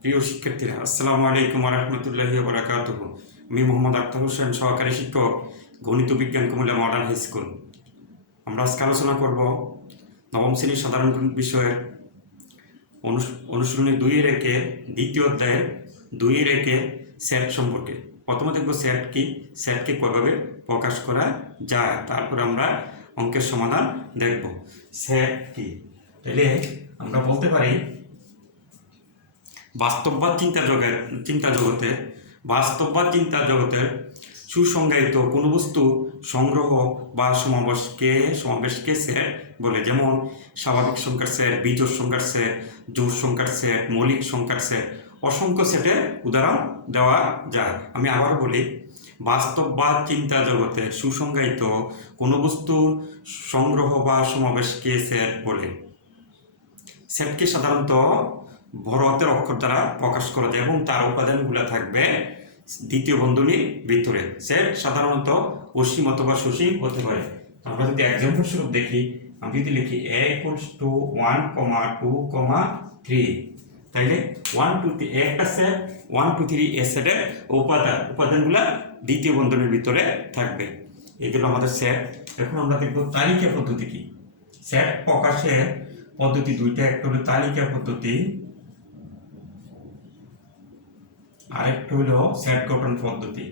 প্রিয় শিক্ষার্থীরা, আসসালামু আলাইকুম ওয়া রাহমাতুল্লাহি ওয়া বারাকাতুহু। আমি মোহাম্মদ আক্তার হোসেন, সহকারী শিক্ষক, গণিত বিজ্ঞান, কুমিল্লা মডার্ন হাই স্কুল। আমরা আজকে আলোচনা করব নবম শ্রেণীর সাধারণ গণিত বিষয়ের অনুশীলনী 2-এর 1 দ্বিতীয় অধ্যায়ের 2-এর 1 সেট সম্পর্কে। প্রথমে দেখব সেট কি, সেটকে কিভাবে প্রকাশ করা যায়, তারপর আমরা অঙ্কের সমাধান দেখব। সেট কি, তাহলে আমরা বলতে পারি বাস্তববাদ চিন্তা জগতের সুসংজ্ঞায়িত কোনো বস্তু সংগ্রহ বা সমাবেশকে সেট বলে। যেমন স্বাভাবিক সংখ্যার সেট, বিজোড় সংখ্যার সেট, জোড় সংখ্যার সেট, মৌলিক সংখ্যার সেট, অসংখ্য সেটের উদাহরণ দেওয়া যায়। আমি আবার বলি, বাস্তববাদ চিন্তা জগতে সুসংজ্ঞায়িত কোনো বস্তুর সংগ্রহ বা সমাবেশকে সেট বলে। সেটকে সাধারণত বড় হাতের অক্ষর দ্বারা প্রকাশ করা যায় এবং তার উপাদানগুলো থাকবে দ্বিতীয় বন্ধনীর ভিতরে। সেট সাধারণত অসীম অথবা সসীম হতে পারে। আমরা যদি এক্সাম্পল স্বরূপ দেখি, আমি যদি লিখি a = 1, 2, 3, তাইলে 1, 2, 3 একটা সেট, 1, 2, 3 এ সেটের উপাদানগুলো দ্বিতীয় বন্ধনীর ভিতরে থাকবে। এই জন্য আমাদের সেট। এখন আমরা দেখব তালিকা পদ্ধতি কি। সেট প্রকাশের পদ্ধতি দুইটা, একটা হলো তালিকা পদ্ধতি, আরেকটা হলো সেট গঠন পদ্ধতি।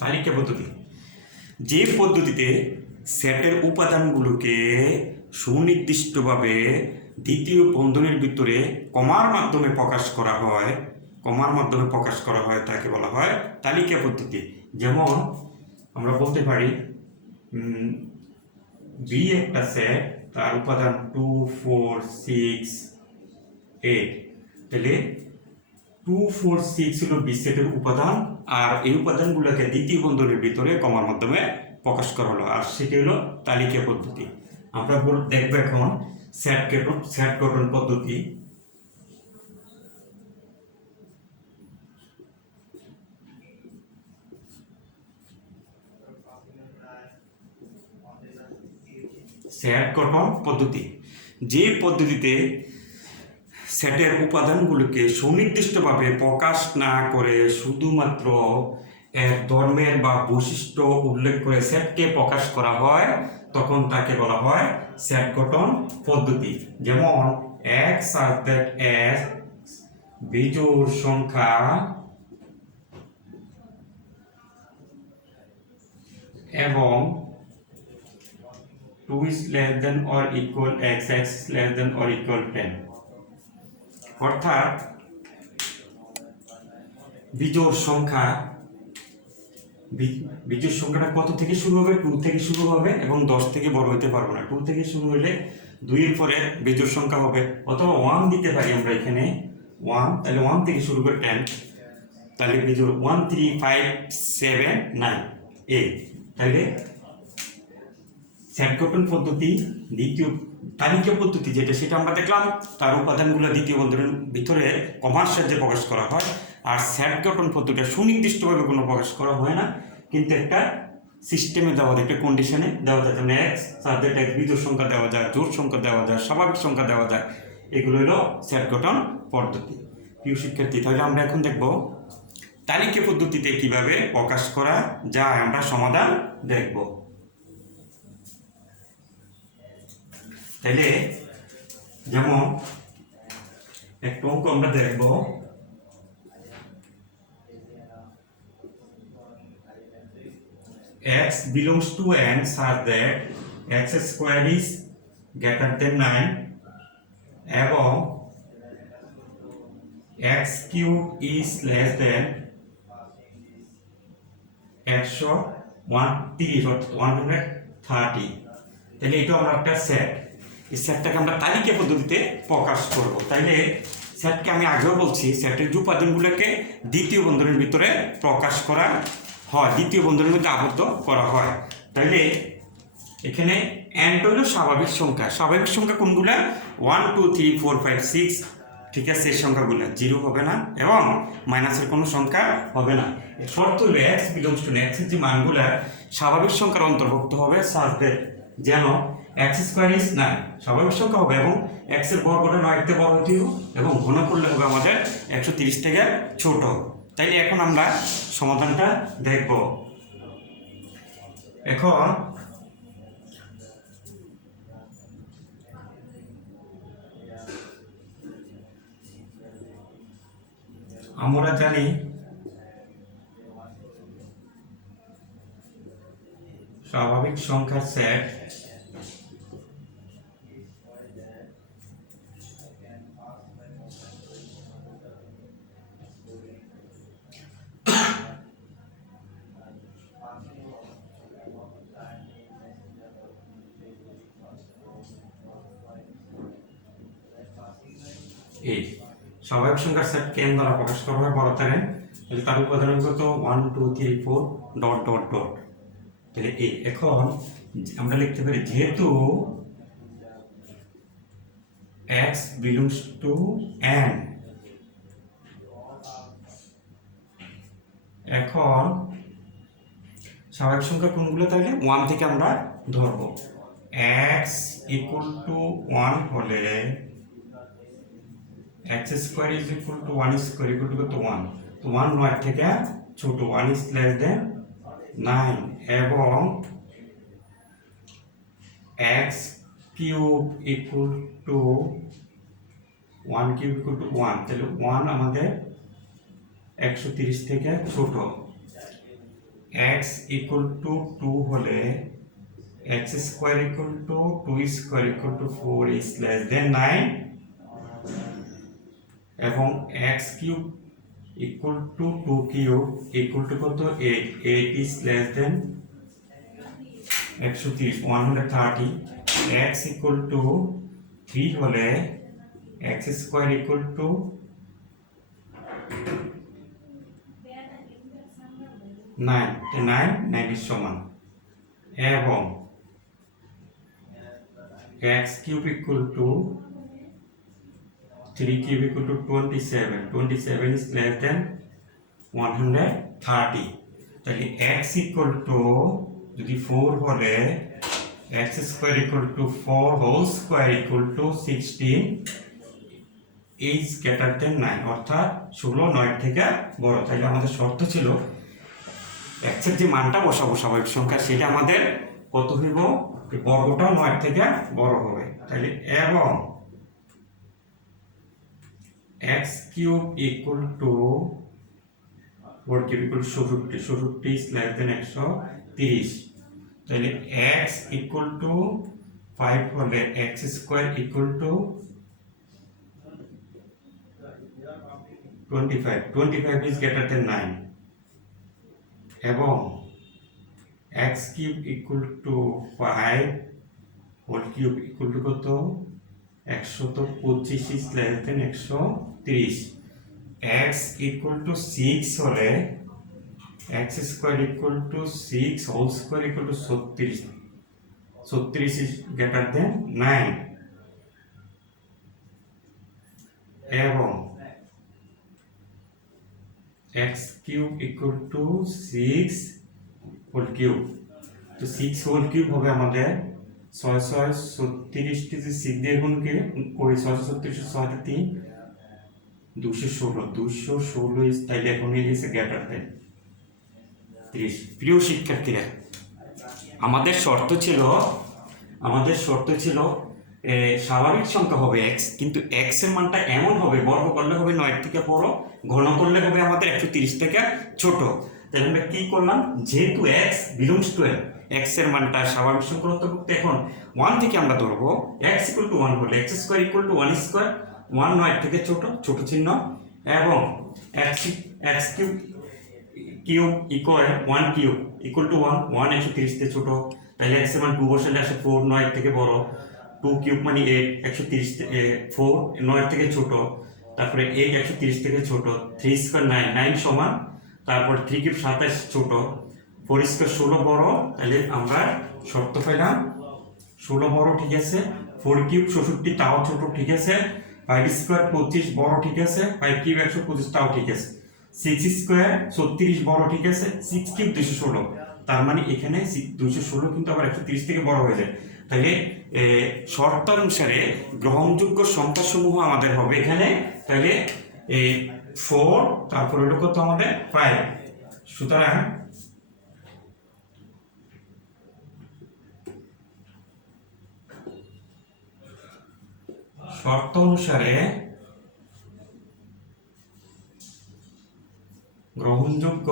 তালিকা পদ্ধতি, যে পদ্ধতিতে সেটের উপাদানগুলোকে সুনির্দিষ্টভাবে দ্বিতীয় বন্ধনীর ভিতরে কমার মাধ্যমে প্রকাশ করা হয় তাকে বলা হয় তালিকা পদ্ধতি। যেমন আমরা বলতে পারি বি একটা সেট, তার উপাদান 2, 4, 6, 8, তাহলে 2, 4, 6 হলো বি সেটের উপাদান, আর এই উপাদানগুলোকে দ্বিতীয় বন্ধনীর ভিতরে কমার মাধ্যমে প্রকাশ করা হলো, আর সেটি হলো তালিকা পদ্ধতি। আমরা দেখবো এখন সেট গঠন পদ্ধতি। সেট গঠন পদ্ধতি, যে পদ্ধতিতে সেটের উপাদানগুলোকে সুনির্দিষ্টভাবে প্রকাশ না করে শুধুমাত্র এক ধর্মের বা বৈশিষ্ট্য উল্লেখ করে সেটকে প্রকাশ করা হয়, তখন তাকে বলা হয় সেট গঠন পদ্ধতি। যেমন x such that x বিজোড় সংখ্যা এবং 2 is less than or equal x, x is less than or equal 10। অর্থাৎ বিজোড় সংখ্যাটা কত থেকে শুরু হবে? 2 থেকে শুরু হবে এবং 10 থেকে বড় হতে পারবো না। 2 থেকে শুরু হলে 2 এর পরে বিজোড় সংখ্যা হবে, অথবা 1 দিতে পারি আমরা এখানে 1, তাহলে 1 থেকে শুরু করে 10, তাহলে বিজোড় 1, 3, 5, 7, 9, 8। তাহলে সেট গঠন পদ্ধতি, দ্বিতীয় তালিকা পদ্ধতি যেটা, সেটা আমরা দেখলাম তার উপাদানগুলো দ্বিতীয় বন্ধনীর ভিতরে কমার সাহায্যে প্রকাশ করা হয়। আর সেট গঠন পদ্ধতিটা সুনির্দিষ্টভাবে কোনো প্রকাশ করা হয় না, কিন্তু একটা সিস্টেমে দেওয়া যায়, একটা কন্ডিশনে দেওয়া যায়। যেমন এক্স সাবজেক্ট এক্স, বিজোড় সংখ্যা দেওয়া যায়, জোড় সংখ্যা দেওয়া যায়, স্বাভাবিক সংখ্যা দেওয়া যায়। এগুলো হলো সেট গঠন পদ্ধতি। প্রিয় শিক্ষার্থী, তাহলে আমরা এখন দেখব তালিকা পদ্ধতিতে কিভাবে প্রকাশ করা যায়, আমরা সমাধান দেখব। তাইলে যেমন একটা অঙ্ক আমরা দেখব, x belongs to n such that x square is greater than 9 এবং x cube is less than 130। তাহলে এটা আমরা একটা সেট, এই সেটটাকে আমরা তালিকা পদ্ধতিতে প্রকাশ করব। তাইলে সেটকে আমি আগেও বলছি, সেটের উপাদানগুলোকে দ্বিতীয় বন্ধনীর ভিতরে প্রকাশ করা হয়, দ্বিতীয় বন্ধনীর মধ্যে আবদ্ধ করা হয়। তাইলে এখানে n হলো স্বাভাবিক সংখ্যা। স্বাভাবিক সংখ্যা কোনগুলা? 1, 2, 3, 4, 5, 6, ঠিক আছে। এই সংখ্যাগুলো 0 হবে না এবং মাইনাসের কোনো সংখ্যা হবে না। শর্ত হলো x বিলংস টু x এর যে মানগুলা স্বাভাবিক সংখ্যার অন্তর্ভুক্ত হবে, যেন এক্স স্কোয়ার ইজ 9 স্বাভাবিক সংখ্যা হবে এবং এক্স এর বর্গটা 9 তে বড় হতে হবে এবং ঘন করলে হবে আমাদের 130 থেকে ছোট। তাইলে এখন আমরা সমাধানটা দেখব। এখন আমরা জানি স্বাভাবিক সংখ্যার সেট এই স্বাভাবিক সংখ্যার সেট কেন দ্বারা প্রকাশ করা হয় বড় তারে, তাহলে তার উপাদানগত 1 2 3 4 ডট ডট ডট। তাহলে এই এখন আমরা লিখতে পারি যেহেতু x belongs to n, এখন স্বাভাবিক সংখ্যা কোনগুলো তাহলে 1 থেকে আমরা ধরব। x equal to 1 হলে x square is equal to 1 square equal to 1, তো 1 9 থেকে ছোট, 1 is less than 9 এবং x cube equal to 1 cube equal to 1, তাহলে 1 আমাদের 130 থেকে ছোট। x equal to 2 হলে x square equal to 2 square equal to 4 is less than 9 এবং x cube equal to 2 cube equal to কত 8, 8 is less than 130, 130। x equal to 3 হলে x square equal to 9, 9 এর সমান এবং x cube equal to 3 cube equal to 27, 27 is less than 130। তাহলে x equal to যদি 4 হলে x square equal to 4 whole square equal to 16 is greater than 9, অর্থাৎ 16 9 থেকে বড়। তাহলে আমাদের শর্ত ছিল x এর যে মানটা বসাবো স্বাভাবিক সংখ্যা সেটা আমাদের কত হইব, বর্গটা 9 থেকে বড় হবে। তাহলে এবং x cube equal to 4 cube equal to 67, 67 is less than 130। তাহলে x equal to 5 হলে x square equal to 25, 25 is greater than 9 এবং x cube equal to 5 whole cube equal to কত 125 is less than 130। x equal to 6 হলে x square equal to 6 whole square equal to 36, 36 is greater than 9 এবং x cube equal to 6 whole cube, তো 6 whole cube হবে আমাদের 6 6 36 কে 6 দিয়ে গুণ করি 6 36 6 3 216, 216 is তাইলে এখন এই গেছে গ্রেটার দেন 30। প্রিয় শিক্ষার্থীরা, আমাদের শর্ত ছিল স্বাভাবিক সংখ্যা হবে x, কিন্তু x এর মানটা এমন হবে বর্গ করলে হবে 9 থেকে বড়, ঘন করলে হবে আমাদের 130 থেকে ছোট। তাহলে আমরা কি করলাম, যেহেতু x belongs to n, x এর মানটা স্বাভাবিক সংখ্যার অন্তর্ভুক্ত, এখন 1 থেকে আমরা ধরবো x equal to 1 হলে x square equal to 1 square, 1 9 থেকে ছোট, ছোট চিহ্ন এবং x cube equal 1 cube equal to 1, 1 130 থেকে ছোট। তাহলে x এর মান 2 বসালে আসে 4, 9 থেকে বড়, 2 কিউব মানে 8, 130 4 9 থেকে ছোট, তারপরে 8 130 থেকে ছোট, 3 স্কয়ার 9, 9 সমান, তারপর 3 কিউব 27 ছোট, 4 স্কয়ার 16 বড়। তাহলে আমরা শর্ত পেলাম 16 বড়, ঠিক আছে, 4 কিউব 66 তাও ছোট, ঠিক আছে, 5 স্কয়ার 25 বড়, ঠিক আছে, 5 কিউব 125 তাও ঠিক আছে, 6 স্কয়ার 36 বড়, ঠিক আছে, 6 কিউব 216, তার মানে এখানে 216 কিন্তু আবার 130 থেকে বড় হয়ে যায়। তাহলে শর্তানুসারে গ্রহণযোগ্য সংখ্যাসমূহ আমাদের হবে এখানে, তাহলে 4, তারপর হলো কত আমাদের 5। সুতরাং শর্ত অনুসারে গ্রহণযোগ্য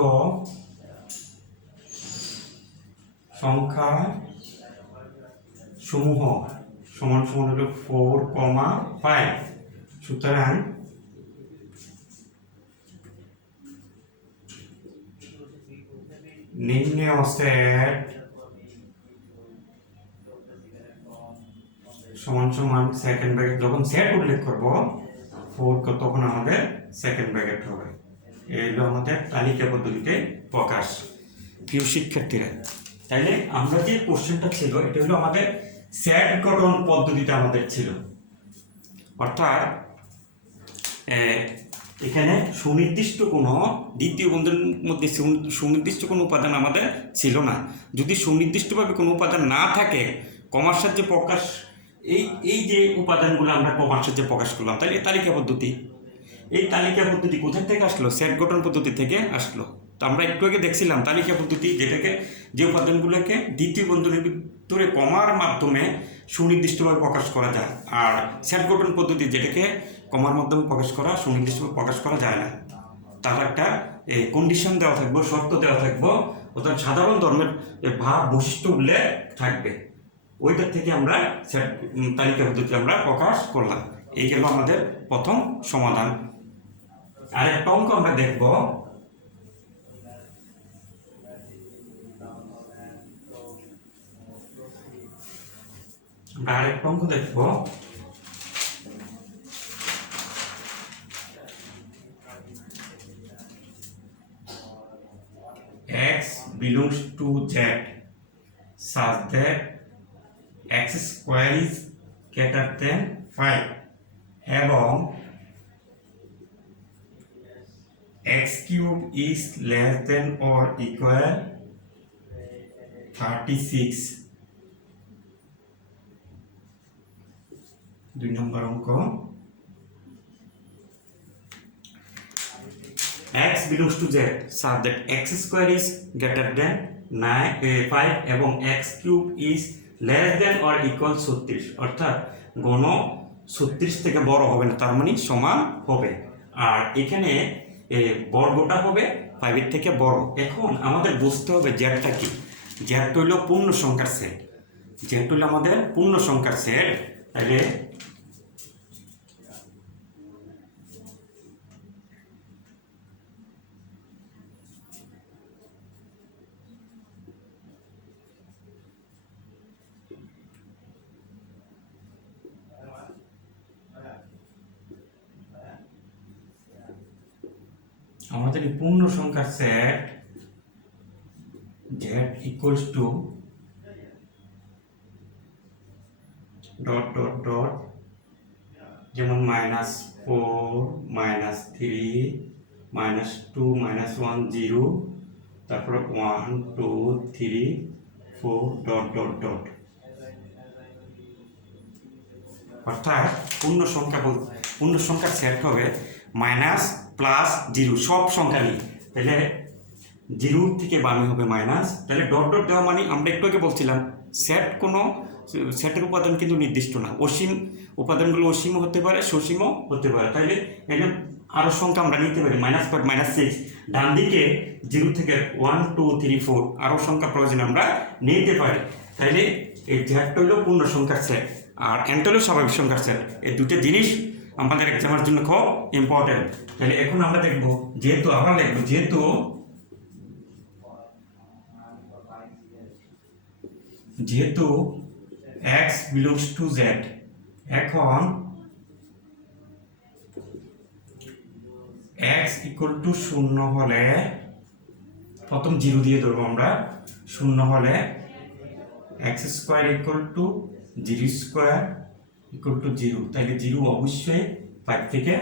সংখ্যা সমূহ সমান সমান হলো 4,5। সুতরাং নিম্নে সেট সমান সমান সেকেন্ড ব্র্যাকেট, যখন সেট উল্লেখ করব 4 তখন আমাদের সেকেন্ড ব্র্যাকেট হবে। এই হলো আমাদের তালিকা পদ্ধতিতে প্রকাশ। প্রিয় শিক্ষার্থীরা, তাইলে আমরা যে কোশ্চেনটা ছিল এটা হলো আমাদের সেট গঠন পদ্ধতিতে আমাদের ছিল, অর্থাৎ এখানে সুনির্দিষ্ট কোনো দ্বিতীয় বন্ধুর মধ্যে সুনির্দিষ্ট কোনো উপাদান আমাদের ছিল না। যদি সুনির্দিষ্টভাবে কোনো উপাদান না থাকে, কমার সাহায্যে প্রকাশ, এই যে উপাদানগুলো আমরা কমার সাহায্যে প্রকাশ করলাম, তাহলে তালিকা পদ্ধতি। এই তালিকা পদ্ধতি কোথা থেকে আসলো? সেট গঠন পদ্ধতি থেকে আসলো। তো আমরা একটু আগে দেখছিলাম তালিকা পদ্ধতি, যেটাকে যে উপাদানগুলোকে দ্বিতীয় বন্ধনীর ভিতরে কমার মাধ্যমে সুনির্দিষ্টভাবে প্রকাশ করা যায়, আর সেট গঠন পদ্ধতি যেটাকে কমার মাধ্যমে প্রকাশ করা সুনির্দিষ্টভাবে প্রকাশ করা যায় না। তার একটা কন্ডিশন দেওয়া থাকবে, শর্ত দেওয়া থাকবে, অর্থাৎ সাধারণ ধর্মের ভাব বৈশিষ্ট্য উল্লেখ থাকবে। ওইটার থেকে আমরা তালিকা পদ্ধতি আমরা প্রকাশ করলাম। এই গেল আমাদের প্রথম সমাধান। আরেকটা অঙ্ক আমরা দেখব। আমরা আরেকটা অঙ্ক দেখব। x belongs to z such that x square is greater than 5 এবং x cube is less than or equal 36। 2 নম্বর অঙ্ক। x belongs to z such that x square is greater than 5 এবং x cube is less than or equal 36, অর্থাৎ গণ 36 থেকে বড় হবে না, তার মানে সমান হবে। আর এখানে বর্গটা হবে 5 এর থেকে বড়। এখন আমাদের বুঝতে হবে জেডটা কি। জেড হইল পূর্ণ সংখ্যার সেট। জেড হইল আমাদের পূর্ণ সংখ্যার সেট। তাহলে আমাদের এই পূর্ণ সংখ্যার set z equals to dot dot dot, যেমন -4 -3 -2 -1 0, তারপর 1 2 3 4 ডট ডট ডট। অর্থাৎ পূর্ণ সংখ্যার সেট হবে মাইনাস প্লাস 0 সব সংখ্যা নিয়ে। তাহলে 0 থেকে বামে হবে মাইনাস। তাহলে ডট ডট দেওয়া মানে আমরা একটু আগে বলছিলাম সেটের উপাদান কিন্তু নির্দিষ্ট না, অসীম উপাদানগুলো অসীমও হতে পারে, সসীমও হতে পারে। তাহলে এখানে আরও সংখ্যা আমরা নিতে পারি -5 -6। ডান দিকে 0 থেকে 1 2 3 4 আরও সংখ্যা প্রয়োজন আমরা নিতে পারি। তাহলে এই জেডটা হলো পূর্ণ সংখ্যার সেট আর এনটা হলো স্বাভাবিক সংখ্যার সেট। এই দুটো জিনিস আমাদের এক্সামের জন্য খুব ইম্পর্টেন্ট। তাহলে এখন আমরা দেখব, যেহেতু আবার লিখবো, যেহেতু x belongs to z, এখন x equal to 0 হলে প্রথম 0 দিয়ে ধরবো আমরা। 0 হলে x square equal to 0 square equal to 0। তাহলে 0 অবশ্যই 5 থেকে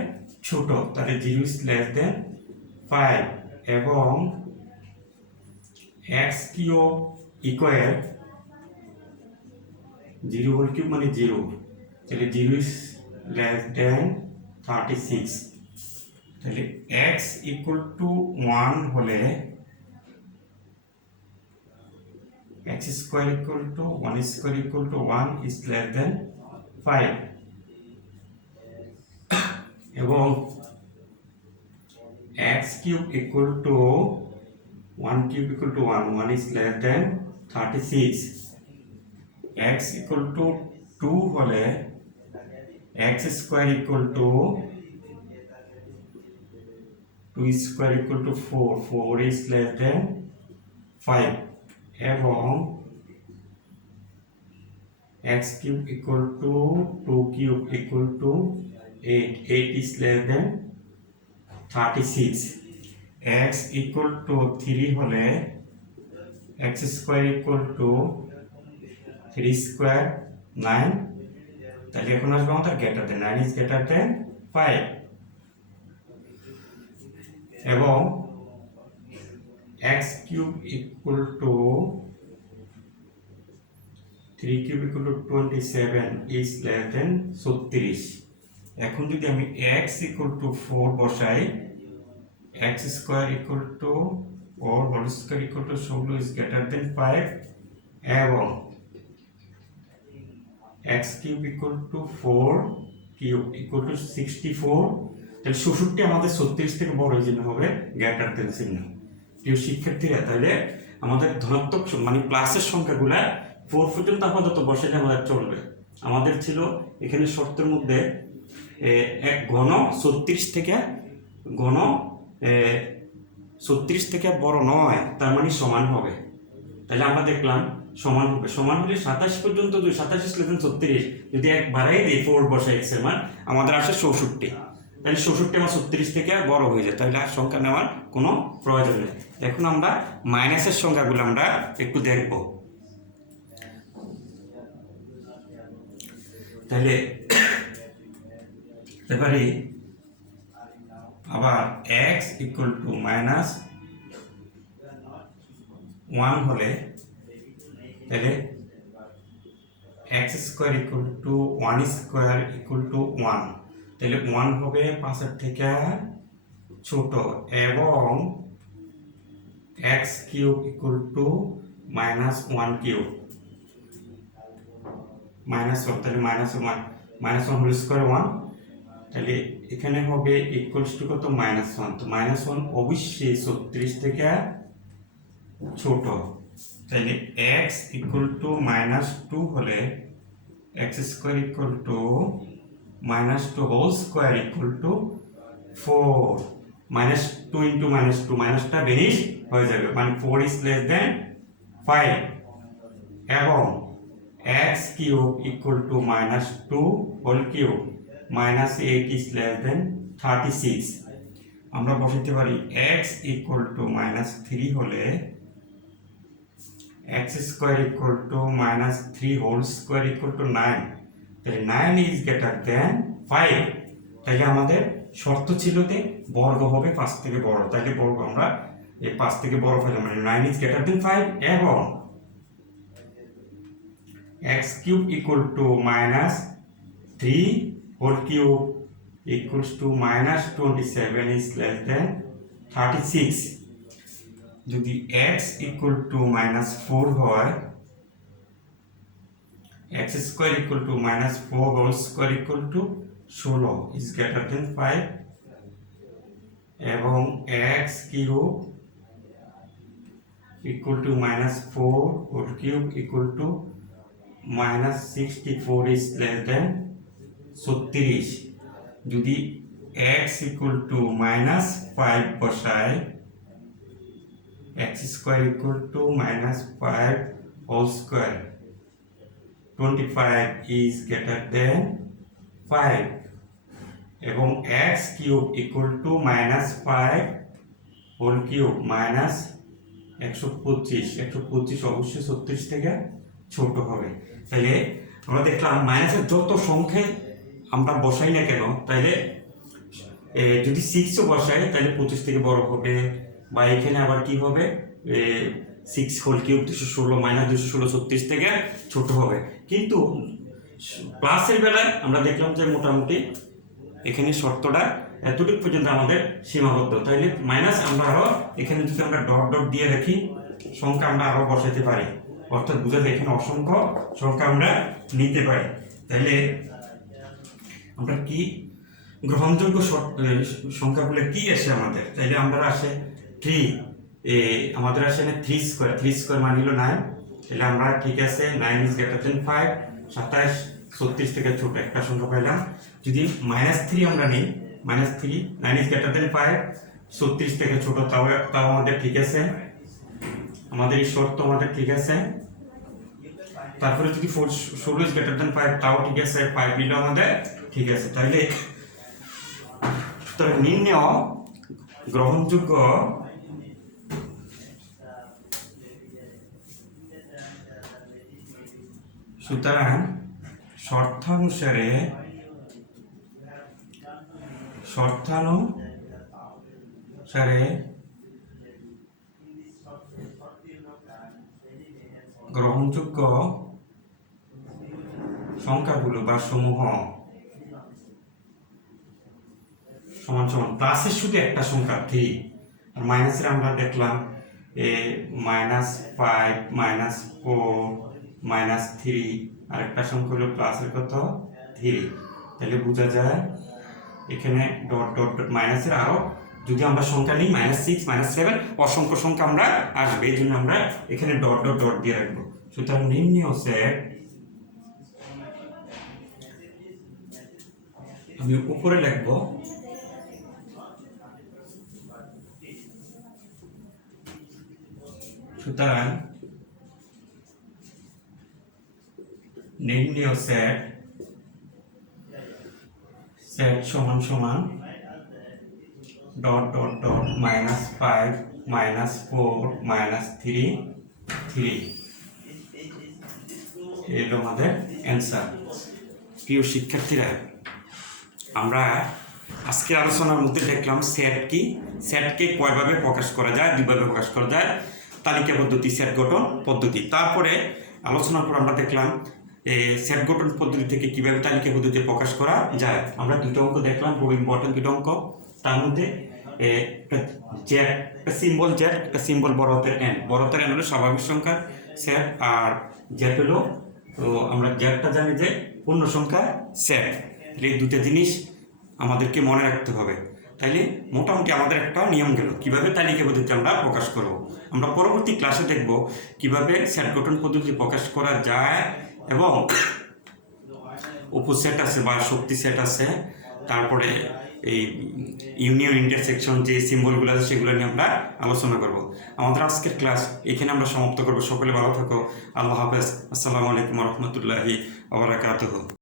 ছোট, তাহলে 0 is less than 5 এবং x cube equal 0 whole cube মানে 0, তাহলে 0 ইজ লেস দেন 36। তাহলে x ইকুয়াল টু 1 হলে x square equal two 1 square equal two 1 is less দেন 5, এবং x cube equal two 1 cube equal two 1 is less than 36। x equal to 2 হলে x square equal to 2 square equal to 4 is less দেন 5, এবং x cube equal to 2 cube equal two 8 is less than 36। x equal to 3 হলে x square equal to 3 square 9, তাহলে এখন আসবে আমাদের greater than 9 is greater than 5, এবং x cube equal to 3 cube equal two 27 is less than 36। এখন যদি আমি x equal to 4 বসাই, x square equal to 4 whole square equal to 16 is greater than 5, এবং x cube equal to 4 cube equal to 64, তাহলে 66 আমাদের 36 থেকে বড় চিহ্ন হবে, গ্রেটার দেন চিহ্ন। প্রিয় শিক্ষার্থীরা, তাহলে আমাদের ধনাত্মক মানে প্লাসের সংখ্যাগুলা 4 পর্যন্ত আপাতত বসালে আমাদের চলবে। আমাদের ছিল এখানে শর্তের মধ্যে এক ঘন 36 থেকে বড় নয়, তার মানে সমান হবে। তাহলে আমরা দেখলাম সমান হবে, সমান হলে 27 পর্যন্ত 27 লেস 36, যদি এক বাড়াই দিই 4 বসাই x এর মান, আমাদের আসে 64। তাহলে 64 আমার 36 থেকে বড় হয়ে যায়, তাহলে আর সংখ্যা নেওয়ার কোনো প্রয়োজন নেই। এখন আমরা মাইনাসের সংখ্যাগুলো আমরা একটু দেখব। তাহলে এবারে আবার x ইকুয়াল টু মাইনাস 1 হলে তাহলে x square equal two 1 square equal two 1, তাহলে 1 হবে 5 এর থেকে ছোট, এবং x cube equal two minus 1 cube minus 1, তাহলে মাইনাস 1 হোল স্কোয়ার 1, তাহলে এখানে হবে ইকুয়ালস টু কত -1, তো -1 অবশ্যই 36 থেকে ছোট। তাহলে x ইকুয়াল টু -2 হলে x square equal to -2 whole square equal to 4, -2 into -2, মাইনাসটা বেনিশ হয়ে যাবে, মানে 4 ইজ লেস দেন 5, এবং x cube equal to -2 whole cube -8 is less than 36। আমরা বসাতে পারি x ইকুয়াল টু -3 হলে x square equal to -3 whole square equal to 9, তাহলে 9 ইজ গ্রেটার দেন 5। তাহলে আমাদের শর্ত ছিল যে বর্গ হবে 5 থেকে বড়, তাহলে বর্গ আমরা এই 5 থেকে বড় ফেলে, মানে 9 ইজ গ্রেটার দেন 5, এবং x cube equal to -3 whole cube equals to -27 is less than 36। যদি x ইকুয়াল টু -4 হয়, x square equal to -4 whole square equal to 16 is greater than 5, এবং x cube equal to -4 whole cube equal to -64 is less than 36। যদি x equal to -5 বসাই, x square equal to -5 whole square 25 is greater than 5, এবং x cube equal to -5 whole cube -125 অবশ্যই 36 থেকে ছোট হবে। তাহলে আমরা দেখলাম মাইনাসের যত সংখ্যায় আমরা বসাই না কেন, তাহলে যদি 6ও বসাই তাহলে 25 থেকে বড় হবে, বা এখানে আবার কি হবে 6 হোল কিউব 216 -216 36 থেকে ছোট হবে। কিন্তু প্লাসের বেলায় আমরা দেখলাম যে মোটামুটি এখানে শর্তটা এতটুকু পর্যন্ত আমাদের সীমাবদ্ধ। তাইলে মাইনাস আমরা আরো এখানে যদি আমরা ডট ডট দিয়ে রাখি সংখ্যা আমরা আরো বসাতে পারি, অর্থাৎ বুঝা যায় এখানে অসংখ্য সংখ্যা আমরা নিতে পারি। তাইলে আমরা কি গ্রহণযোগ্য সংখ্যাগুলো কি আসে আমাদের? তাইলে আমরা আসে 3, আমাদের আসে 3 স্কোয়ার মানে হলো 9। তাহলে আমরা ঠিক আছে 9 ইজ গ্রেটার দেন 5, 27 36 থেকে ছোট একটা সংখ্যা পাইলাম। যদি -3 আমরা নিই, -3 9 ইজ গ্রেটার দেন 5 36 থেকে ছোট, তাও আমাদের ঠিক আছে, আমাদের এই শর্ত আমাদের ঠিক আছে। তারপরে যদি 16 ইজ গ্রেটার দেন 5 তাও ঠিক আছে, 5 নিলে আমাদের ঠিক আছে। তাইলে নির্ণেয় গ্রহণযোগ্য সুতরাং শর্তানুসারে গ্রহণযোগ্য সংখ্যাগুলো বা সমূহ সমান সমান প্লাসের শুধু একটা সংখ্যা 3, আর মাইনাসের আমরা দেখলাম -5 -4 -3, আর একটা সংখ্যা হলো প্লাসের কত 3। তাহলে বোঝা যায় এখানে ডট ডট ডট মাইনাসের আরো যদি আমরা সংখ্যা নিই -6 -7 অসংখ্য সংখ্যা আমরা আসবে, এই জন্য আমরা এখানে ডট ডট ডট দিয়ে রাখবো। সুতরাং নির্ণেয় সেট, আমি উপরে লিখবো সুতরাং নির্ণেয় সেট সমান সমান ডট ডট ডট -5 -4 -3 3 এই হলো আমাদের অ্যান্সার। প্রিয় শিক্ষার্থীরা, আমরা আজকের আলোচনার মধ্যে দেখলাম সেট কি, সেটকে কয়ভাবে প্রকাশ করা যায়, দুইভাবে প্রকাশ করা যায়, তালিকা পদ্ধতি, সেট গঠন পদ্ধতি। তারপরে আলোচনার পর আমরা দেখলাম সেট গঠন পদ্ধতি থেকে কিভাবে তালিকা পদ্ধতি প্রকাশ করা যায়। আমরা দুটো অঙ্ক দেখলাম, খুব ইম্পর্টেন্ট দুটো অঙ্ক। তার মধ্যে একটা সিম্বল জেড, একটা সিম্বল বড় হাতের এন। বড় হাতের এন হলো স্বাভাবিক সংখ্যার সেট, আর জেড হলো, তো আমরা জেডটা জানি যে পূর্ণ সংখ্যা সেট। এই দুটো জিনিস আমাদেরকে মনে রাখতে হবে। তাইলে মোটামুটি আমাদের একটা নিয়ম গেল কিভাবে তালিকা পদ্ধতি আমরা প্রকাশ করব। আমরা পরবর্তী ক্লাসে দেখব কিভাবে সেট গঠন পদ্ধতি প্রকাশ করা যায়, এবং উপসেট আছে বা শক্তি সেট আছে, তারপরে এই ইউনিয়ন ইন্টারসেকশন যে সিম্বলগুলো আছে সেগুলো নিয়ে আমরা আলোচনা করব। আমাদের আজকের ক্লাস এখানে আমরা সমাপ্ত করব। সকলে ভালো থাকো, আল্লাহ হাফেজ, আসসালামু আলাইকুম রহমতুল্লাহি ওয়া বারাকাতুহু।